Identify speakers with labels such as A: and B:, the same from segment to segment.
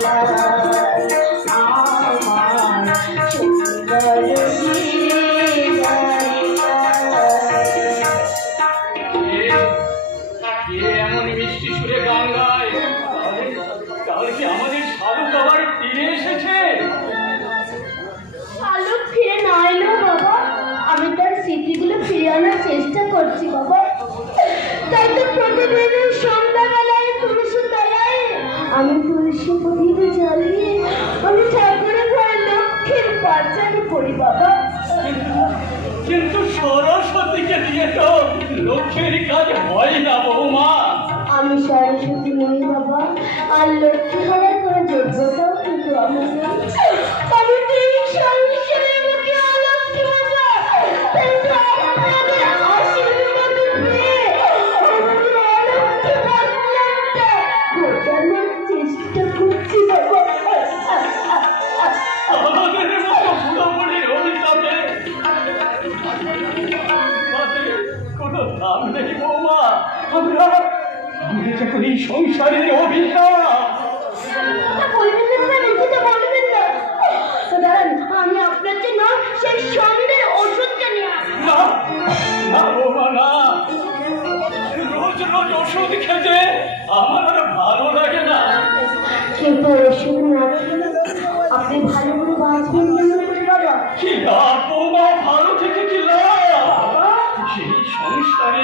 A: আমার Kitty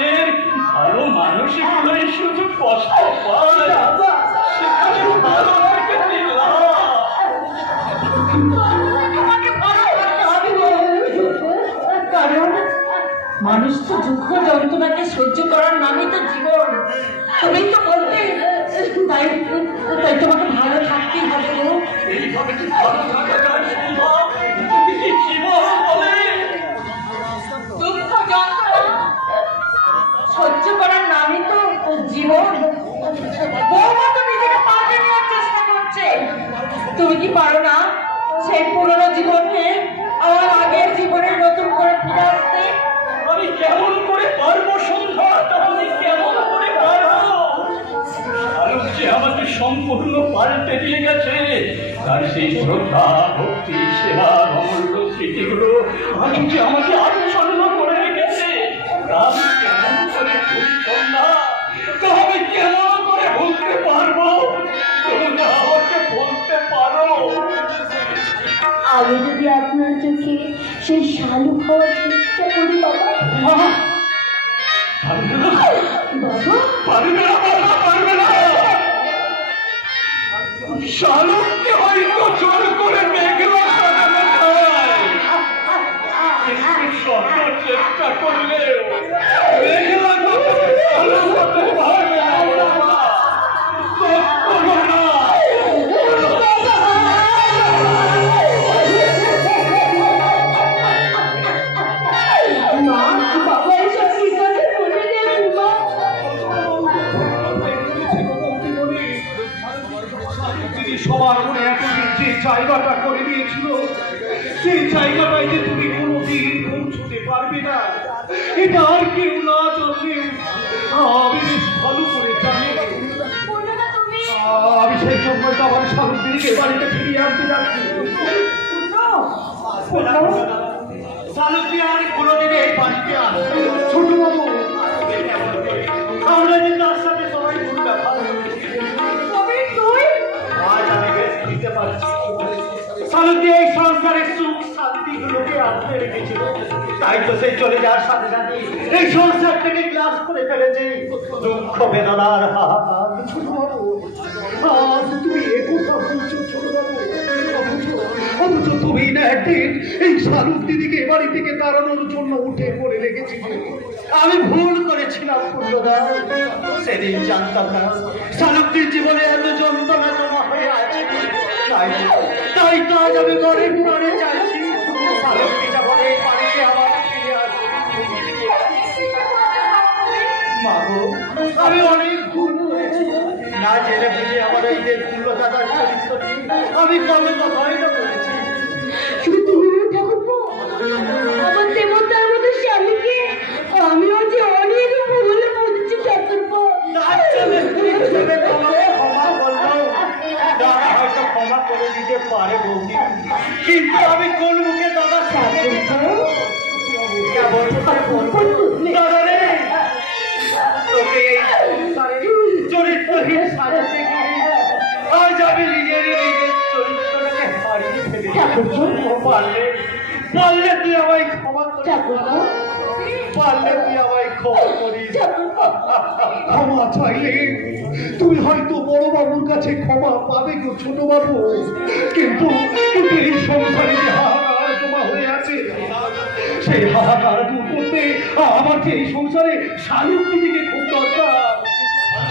A: সংসারের
B: ভালো মানুষগুলোই শুধু কষ্ট পায় সেখানে ভালো থেকে
A: কারণ
C: মানুষ তো দুঃখ যন্ত্রণাকে সহ্য করার নামই তো জীবন। তুমি তো বলতে তাই তাই তোমাকে ভালো থাকতেই হবে গো।
B: এইভাবে কি ভালো থাকা জীবন?
C: তুমি কি পারো না সেই পুরনো জীবনকে আমার আগের জীবনের নতুন করে
B: আমি কেমন করে পারব সন্ধ্যা? আমি কেমন করে পারব আলোক যে আমাকে সম্পূর্ণ পাল্টে দিয়ে গেছে। তার সেই শ্রদ্ধা, ভক্তি, সেবা, অমূল্য স্মৃতিগুলো আমি যে আমাকে আচ্ছন্ন করে রেখেছে। তা আমি কেমন করে ভুলতে পারব? তোমরা আমাকে বলতে পারো।
A: আমি যদি আপনার চোখে সেই শালু হওয়ার চেষ্টা করি বাবা। বাবা।
B: পারবে না বাবা, পারবে না। শালুককে হয়তো জোর করে মেঘলা সাজানো যায় চেষ্টা করলেও মেঘলা
D: জায়গাটা করে দিয়েছিল। সেই জায়গাটায় যে তুমি কোনোদিন পৌঁছতে পারবে না এটা আর কেউ না জানলেও আমি বেশ ভালো করে জানি। আমি সেই জন্য তো আমার স্বামীকে বাড়িতে ফিরিয়ে আনতে যাচ্ছি। আর কোনোদিন এই বাড়িতে আসবে ছোট বাবু আমরা যে শালুকি এই সংসারের সুখ শান্তি গুলোকে আটকে রেখেছিল তাই তো সেই চলে যাওয়ার সাথে সাথে এই সংসার গ্লাস করে ফেলেছে। দুঃখ বেদনার হাহাকার। তুমি একথা বলছো ছোট অথচ তুমি না একদিন এই শালুক দিদিকে বাড়ি থেকে তাড়ানোর জন্য উঠে পড়ে লেগেছিলে আমি ভুল করেছিলাম সেদিন জানতাম না শালুকটির জীবনে এত যন্ত্রণা তাই তাই আজ আমি ঘরে ঘরে চাইছি। মাগো আমি অনেক করেছি না জেনে বুঝে আমার এই যে পূর্ণ দাদার চরিত্রটি আমি কবে কথাই না বলেছি।
A: শুধু তুমি
D: করে দিতে পারে বৌদি। কিন্তু আমি কোন মুখে দাদা দাদা রে! তোকে চরিত্রহীন সাজাতে গিয়ে আজ আমি নিজের নিজের চরিত্রটাকে হারিয়ে ফেলেছি। পারলে পারলে তুই আমায় ক্ষমা করে পারলে তুই আমায় ক্ষমা করিস
E: ক্ষমা চাইলে। তুমি হয়তো বড় বাবুর কাছে ক্ষমা পাবে গো ছোট বাবু কিন্তু কিন্তু এই সংসারে যে হাহাকার জমা হয়ে আছে সেই হাহাকার দূর করতে আমার যে এই সংসারে শালুক দিদিকে খুব দরকার।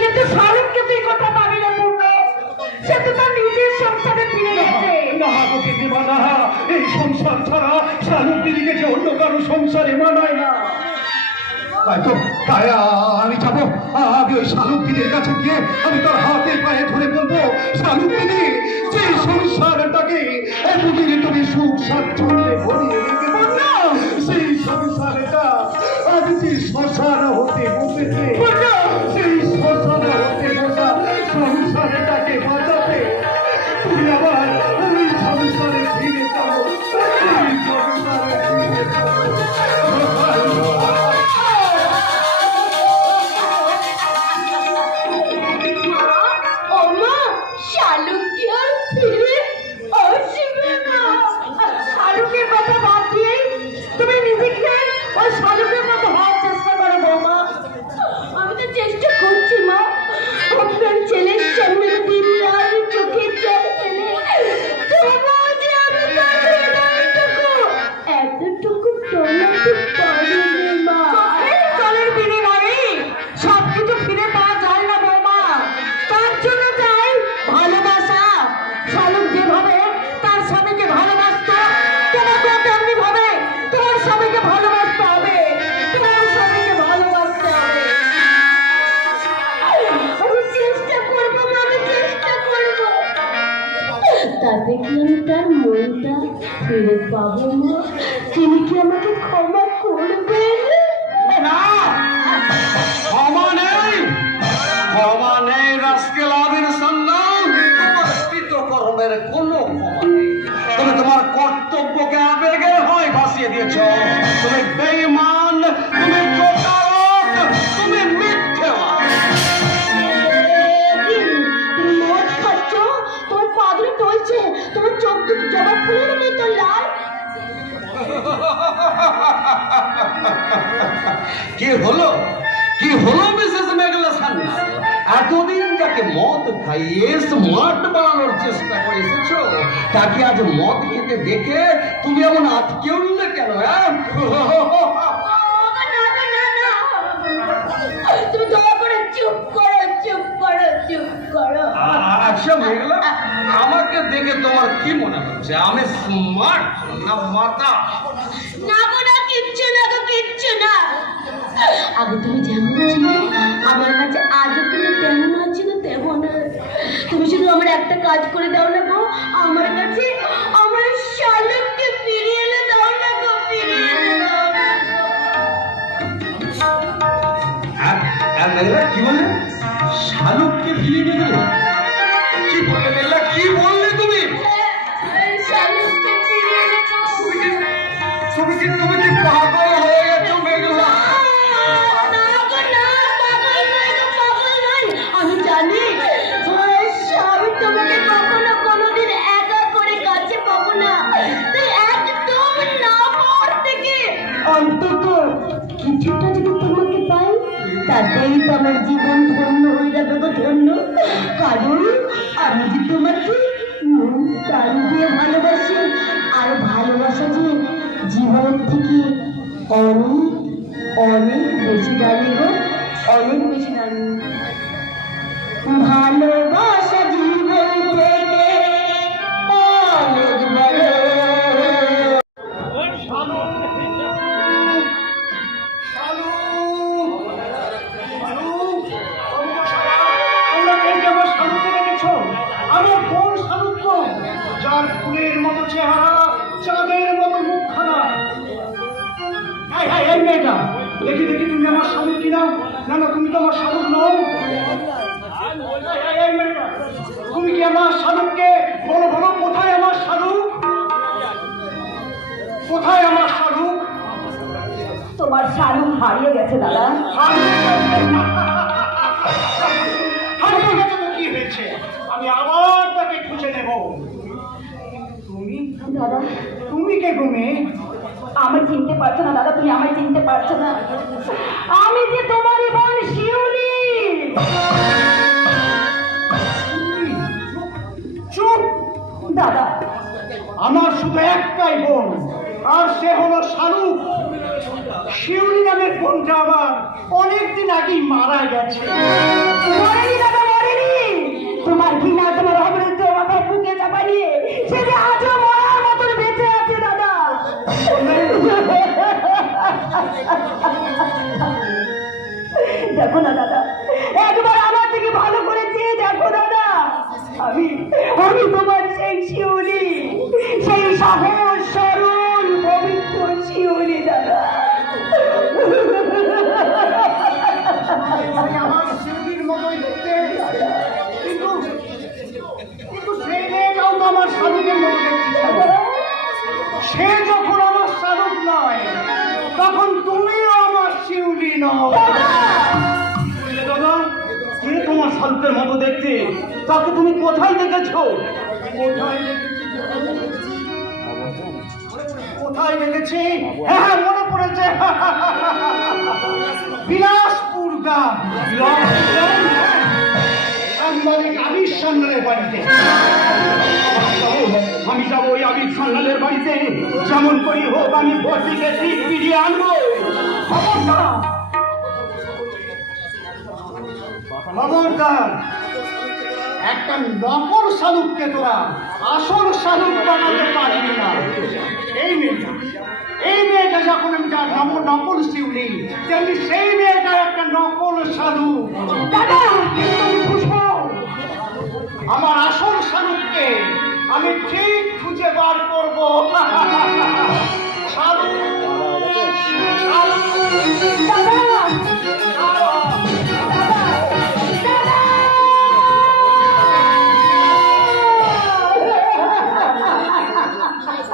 C: কিন্তু শাহরুখকে তুই কথা পাবি না পূর্ণ। সে তো তার নিজের সংসারে ফিরে গেছে।
E: না তোকে দেবা না। এই সংসার ছাড়া শালুক দিদিকে যে অন্য কারও সংসারে মানায় না। তাই তো তাই আমি যাব। আমি ওই শালুক দিদির কাছে গিয়ে আমি তার হাতে পায়ে ধরে বলব শালুক দিদি যে সংসারটাকে এতদিনে তুমি সুখ স্বাচ্ছন্দ্যে ভরিয়ে তুমি
C: তোমার
E: কর্তব্যকে আবেগের হয় ভাসিয়ে দিয়েছ। তুমি বেঈমান তুমি প্রতারক তুমি মিথ্যেবাদ।
F: তুমি মদ খাচ্ছ? তোমার পাদরে টলছে। তোমার চোখ দুটো জবা ফুলের মতো লাল।
E: কি হলো? কি হলো মিসেস মেঘলা সান্না এতদিন যাকে মদ খাইয়ে স্মার্ট বানানোর চেষ্টা করে এসেছ? তাকে আজ মদ খেতে দেখে তুমি এমন আটকে উঠলে কেন?
F: না না না না তুমি দয়া করে চুপ করো চুপ করো চুপ করো।
E: আচ্ছা মেঘলা আমাকে দেখে তোমার কি মনে হচ্ছে? আমি স্মার্ট না মাতা
F: না গো না কিচ্ছু না গো কিচ্ছু না। আগে তুমি একটা কাজ করে দাও না গো। আমার কাছে
G: হারিয়ে গেছে দাদা।
H: হারিয়ে গেছে তো কি হয়েছে আমি আবার তাকে খুঁজে নেব তুমি?
A: দাদা
H: তুমি কে
A: চিনতে পারছ না দাদা তুমি আমায় চিনতে পারছ না। আমি যে তোমারই বোন শিউলি।
H: চুপ।
A: দাদা।
H: আমার শুধু একটাই বোন আর সে হলো শাহরুখ শিউলি নামের বোনটা আমার অনেকদিন আগেই মারা গেছে।
A: মরেনি দাদা মরেনি! তোমার ঘৃণা তোমার অমৃত মাথায় বুকে চাপাইয়ে সে যে আজও মরার মতন বেঁচে আছে দাদা। দেখো না দাদা, একবার আমার থেকে ভালো করে চেয়ে দেখো দাদা। আমি আমি তোমার সেই শিউলি।
H: তোমার শাহরুখের মতো দেখতে। তাকে তুমি কোথায় দেখেছ? কোথায় কোথায় দেখেছি? হ্যাঁ হ্যাঁ মনে পড়েছে। বিলাসপুর গ্রাম। আবির সান্যালের বাড়িতে। আমি যাব ওই আবির সান্যালের বাড়িতে। যেমন করি হোক, আমি ভর্তিকে ঠিক ফিরিয়ে আনব। খবরদার। খবরদার। একটা নকল শালুককে তোরা আসল শালুক বানাতে পারবি না। এই মেয়েটা এই মেয়েটা যখন আমি যার নাম নকল শিউলি তেমনি সেই মেয়েটা একটা নকল
A: দাদা!
H: আমার আসল শালুককে আমি ঠিক খুঁজে বার করব। শালুক শালুক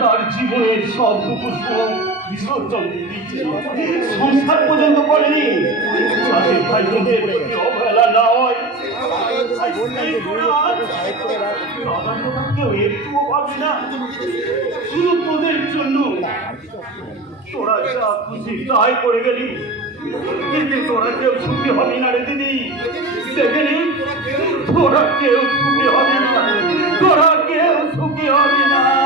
H: তার জীবনের সবটুকু সুখ বিসর্জন দিচ্ছে সংসার পর্যন্ত করেনি। যাতে ভাই বোনদের প্রতি অবহেলা না হয়। কেউ একটুও ভাবি না। শুধু তোদের জন্য। তোরা যা খুশি তাই করে গেলি। কিন্তু তোরা কেউ সুখী হবি না রে দিদি। তোরা কেউ সুখী হবি না। তোরা কেউ সুখী হবি না।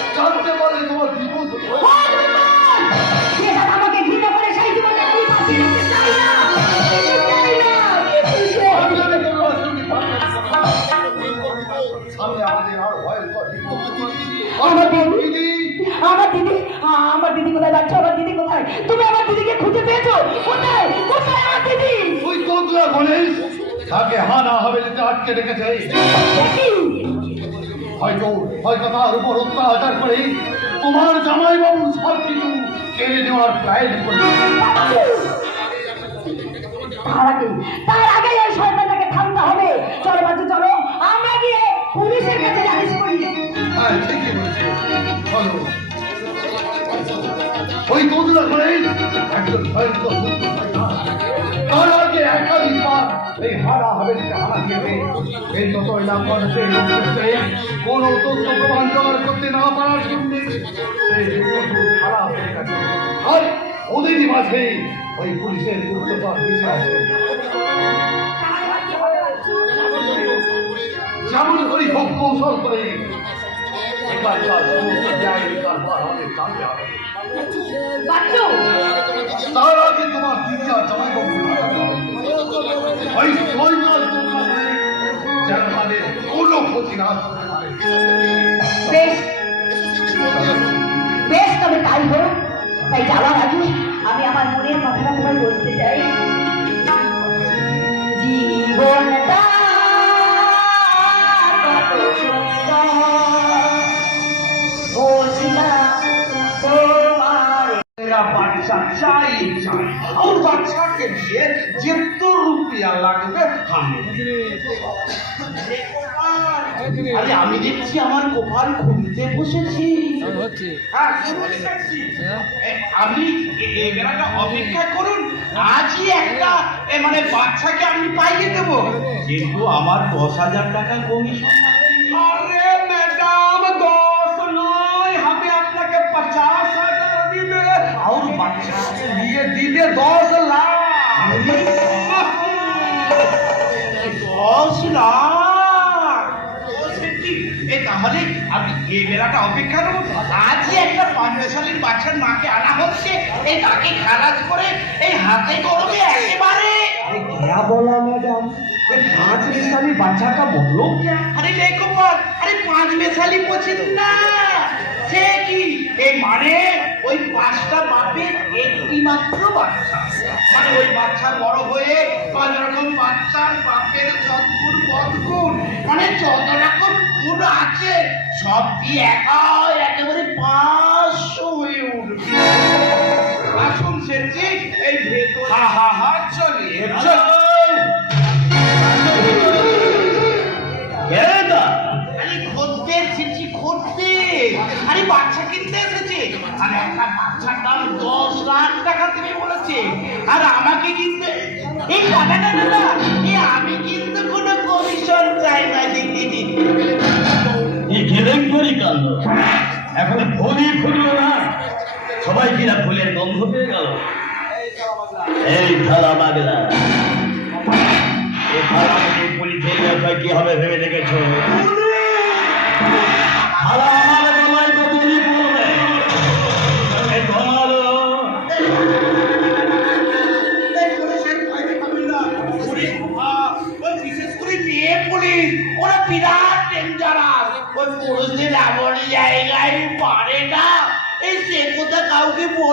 A: আমার দিদি আমার দিদি। আমার দিদি কোথায় যাচ্ছে? আমার দিদি কোথায়? তুমি আমার দিদিকে খুঁজে পেয়েছ? কোথায়? কোথায় আমার দিদি?
I: তুই তোতলা গণেশ তাকে হানা হবে যেতে আটকে রেখেছে। হয়তো হয়তো তার উপর অত্যাচার করে তোমার জামাই বাবু সব কিছু কেড়ে নেওয়ার প্ল্যান করেছে
A: তার আগে তার আগে এই শয়তানটাকে থামতে হবে। চলো বাচ্চা চলো। আমরা
I: ওই তোতলা গণেশ একজন এই হারা হবে হারা দিয়েছে এই কোন তথ্য প্রমাণ জোগাড় করতে না পারার জন্য হারা হয়ে গেছে। আর ওদেরই মাঝে ওই পুলিশের যেমন করি কৌশল করে এখানকার সমস্ত ন্যায় বিচার করা হবে জানতে হবে
J: বাচ্চু
I: তার আগে তোমার দিদি আর জামাই বাবু ওই সৈন্য যেন তাদের কোনো ক্ষতি না
A: বেশ তাই যাওয়ার আগে আমি আমার মনের কথাটা তোমায় বলতে চাই।
K: চাই চাই বাচ্চাকে দিয়ে রুপিয়া লাগবে আমি আমি দেখছি আমার কোপাল খুলতে বসেছি। আপনি একটা অপেক্ষা করুন আজই একটা মানে বাচ্চাকে আমি পাইয়ে দেবো কিন্তু আমার দশ হাজার টাকা কমিশন আর বাচ্চাকে নিয়ে দিবে দশ লাখ দশ লাখ ও সেটি, এ তাহলে আপনি এই বেলাটা অপেক্ষা করুন আজই একটা পাঞ্চশালীর বাচ্চার মাকে আনা হচ্ছে এই তাকে খারাজ করে এই হাতে করবে একেবারে क्या बोला मैडम ये पांच मिसाली बच्चा का मतलब क्या अरे देखो पर अरे पांच मिसाली পছন্দ না সে কি? এই মানে ওই পাঁচটা বাপের একটি মাত্র বাচ্চা। মানে ওই বাচ্চা বড় হয়ে পাঁচ রকম বাচ্চার বাপের সদ্গুণ বদগুণ। মানে যত রকম গুণ আছে সব কি একা একেবারে পাঁচশো হয়ে উঠবে। আসুন সেটি এই ভেতর হা হা হা চল। আর একটা বাচ্চার দাম দশ লাখ টাকা তুমি বলেছে। আর আমাকে কিনতে এই না না না এই আমি কিন্তু কোনো কমিশন চাই না দিদি
L: এই কেলেঙ্কারি কাণ্ড এখন ভুলই ফুললো না। সবাই কিনা ফুলের গন্ধ পেয়ে গেল? এই থালা বাগলা। এই থালা পুলিশের ব্যাপারে কি হবে ভেবে দেখেছ? থালা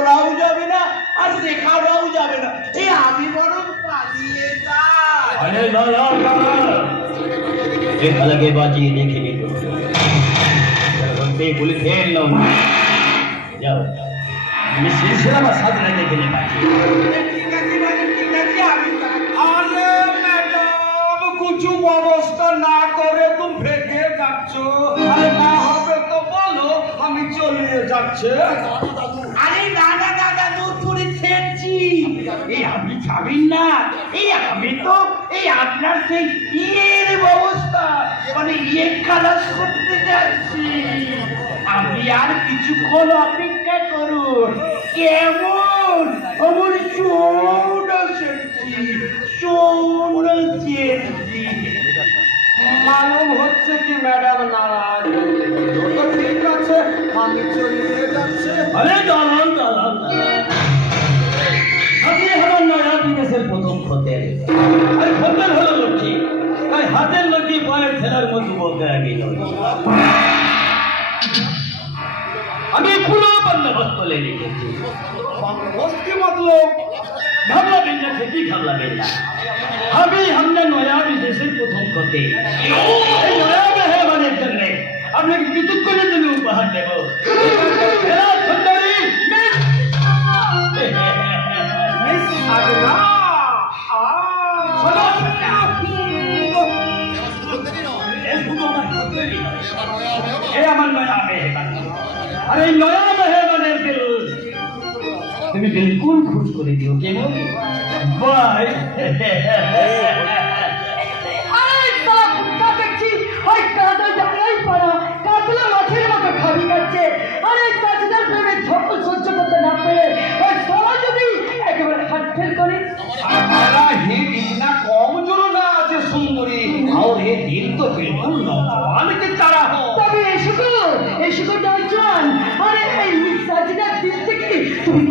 K: বলাও যাবে না আর শেখানোও যাবে না এই আমি বরং পালিয়ে যাই।
L: আরে দাদা দাদা বাঁচিয়ে রেখে দিত পুলিশের লোক যাও তুমি সিলসিলা আমার সাথে দেখে নে
K: ঠিক আছে ঠিক আছে আমি আরে ম্যাডাম কিছু ব্যবস্থা না করে তুমি ভেগে যাচ্ছ। আরে না হবে তো বলো আমি চলিয়ে যাচ্ছে। আরে না না না না নতুন ছেড়ছি এই আপনি যাবেন না এই আমি তো এই আপনার সেই ইয়ের ব্যবস্থা মানে ইয়ে খালাস করতে যাচ্ছি আপনি আর কিছুক্ষণ অপেক্ষা করুন কেমন আমার চোর এসেছি চোর এসেছি মালুম হচ্ছে কি ম্যাডাম তো ঠিক আছে আমি চলিয়ে যাচ্ছে
L: আরে দাঁড়ান বিদেশের প্রথম খতের আরে খতের হলো লক্ষ্মী তাই হাতের লক্ষ্মী পায়ের ঠেলার মতো বলতে আগে আমি পুরো বন্দোবস্ত লে লিখেছি
K: বস্তি মতলব
L: ঘাবলা বেঞ্জা থেকে ঘাবলা বেঞ্জা আমি हमने নয়া বিদেশের প্রথম খতে এই নয়া মেহমানের জন্য আপনাকে কিছুক্ষণের জন্য উপহার দেব আর এই নয়া মেহমানের দিল। তুমি বিলকুল খুশ করে দিও কেমন? বাই।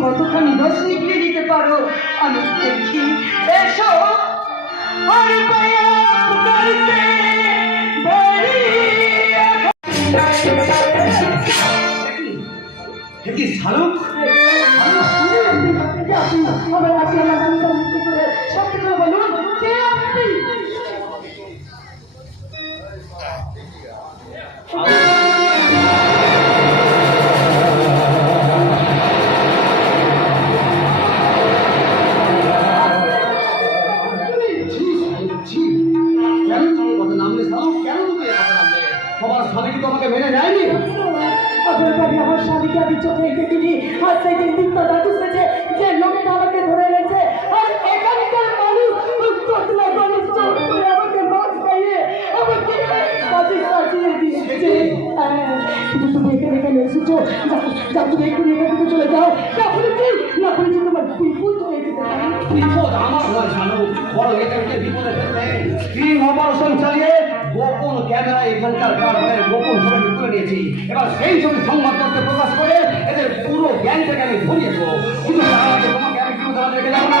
C: কতখানি রস নিকলে দিতে পারো? আমি দেখি এসো। আর
L: শালুক? তোমার স্বামী কি তোমাকে মেনে নেয়নি।
A: আপনার বাড়ি আমার স্বামীকে আমি চোখে দেখিনি আর সেই দিন দিনটা বুঝতেছে যে লোকটা আমাকে ধরে এনেছে আর এখানকার মানুষ তোতলা মানুষ মাছ খাইয়ে আমাকে সাজি সাজিয়ে দিয়েছে কিন্তু তুমি এখানে এখানে এসেছ যাও তুমি চলে যাও না বলেছি না বলেছি তোমার বিপুল হয়ে যেতে পারে
L: বিপদ আমার নয় বড় এখানকে বিপদে ফেলবে স্ক্রিন অপারেশন চালিয়ে? ক্যামেরা এখানকার কারবারের গোপন ছবিটি তুলে নিয়েছি। এবার সেই ছবি সংবাদপত্রে প্রকাশ করে এদের পুরো জ্ঞানটাকে আমি ধরিয়ে কিন্তু তোমাকে আমি তারা রেখে যাব না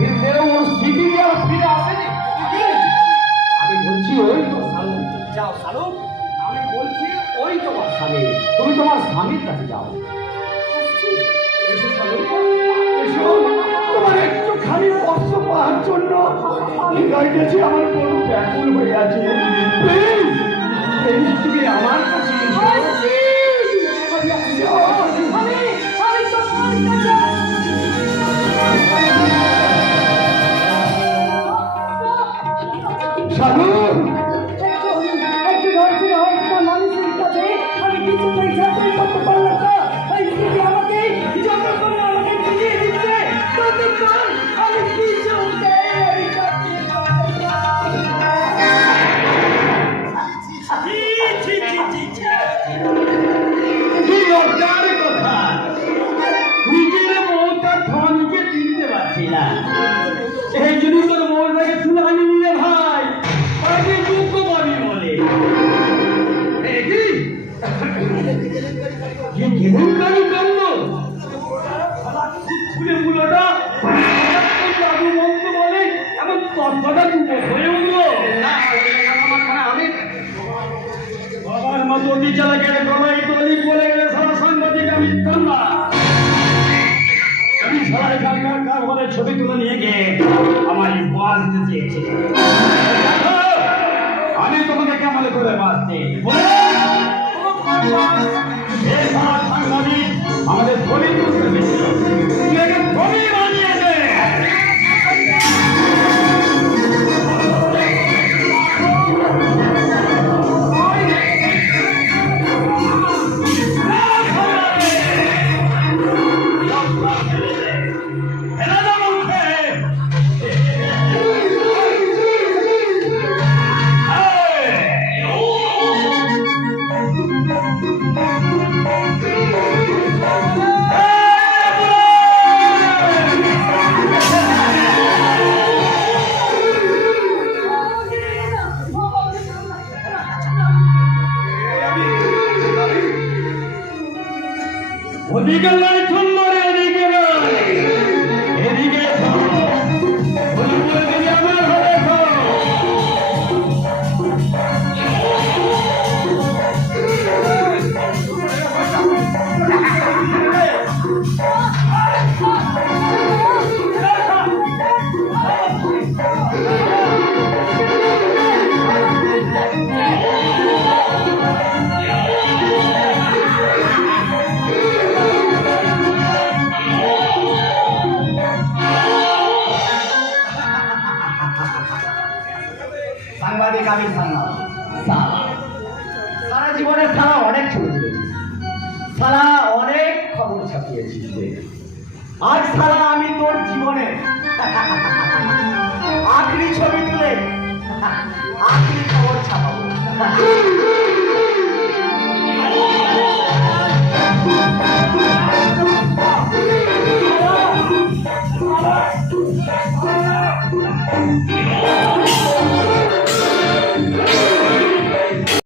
L: জ্ঞান ওর স্মৃতি আর ফিরে আসেনি? আমি বলছি ওই তো শালুক যাও শালুক আমি বলছি ওই তোমার স্বামী। তুমি তোমার স্বামীর কাছে যাও। তোমার একটু খালি পাওয়ার জন্য হৃদয় গেছে আমার বড় ব্যাকুল হয়ে আছে। শালুক